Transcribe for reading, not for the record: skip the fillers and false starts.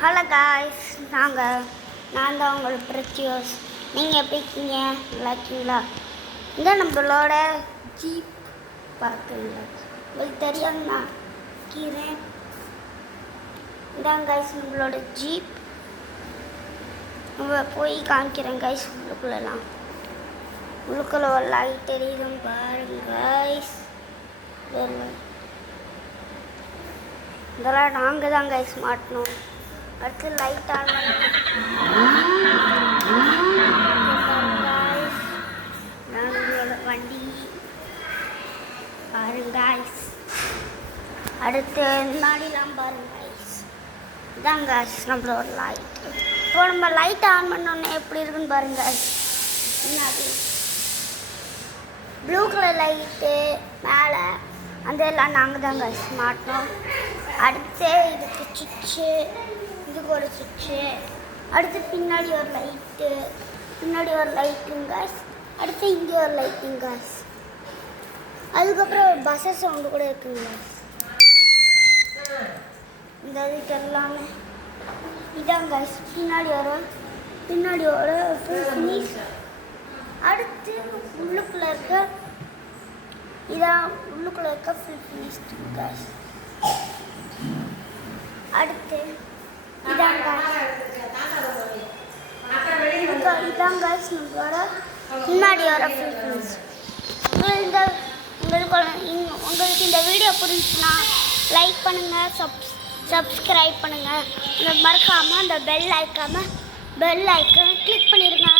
Hello guys, நான் தான் உங்கள் பிரத்யோஸ். நீங்கள் எப்படி இருக்கீங்க? நல்லா இருக்கீங்களா? இந்த நம்மளோட ஜீப் பார்க்குறீங்க, உங்களுக்கு தெரியாதுண்ணா கீரேன். இதான் காய்ஸ் நம்மளோட ஜீப். நம்ம போய் காமிக்கிறேன் காய்ஸ். உள்ளுக்குள்ள ஒரு லைட் தெரியுதுன்னு பாருங்க காய்ஸ். இதெல்லாம் நாங்கள் தான் கைஸ் மாட்டணும். அடுத்து லைட் ஆன் வண்டி பாருங்க கைஸ். அடுத்து முன்னாடிலாம் பாருங்க கைஸ். இதான் கைஸ் நம்மளோட லைட். இப்போ நம்ம லைட் ஆன் பண்ணோன்னே எப்படி இருக்குன்னு பாருங்க கைஸ். முன்னாடி ப்ளூ கலர் லைட்டு மேலே அந்த எல்லாம் நாங்கள் தான் கைஸ் மாட்டோம். அடுத்து இதுக்கு சுவிட்சு, இதுக்கு ஒரு சுவிட்சு, அடுத்து பின்னாடி ஒரு லைட்டுங்க காய்ஸ். அடுத்து இங்கே ஒரு லைட்டுங்க காய்ஸ். அதுக்கப்புறம் ஒரு பஸ்ஸஸ் சவுண்டு கூட இருக்குங்க காய்ஸ். இந்த இதுக்கு எல்லாமே இதான் காய்ஸ். பின்னாடி ஒரு ஃபுல் ஃபினிஷ். அடுத்து உள்ளுக்குள்ளே இருக்க ஃபுல் ஃபினிஷ் காய்ஸ். அடுத்து இதான் காய்ஸ் நம்மளோட முன்னாடி வர ஃபுல் ஃபினிஷ். உங்களுக்கு இந்த வீடியோ பிடிச்சுன்னா லைக் பண்ணுங்கள், சப்ஸ்கிரைப் பண்ணுங்கள். மறக்காமல் அந்த பெல் ஐக்கானை கிளிக் பண்ணிடுங்க.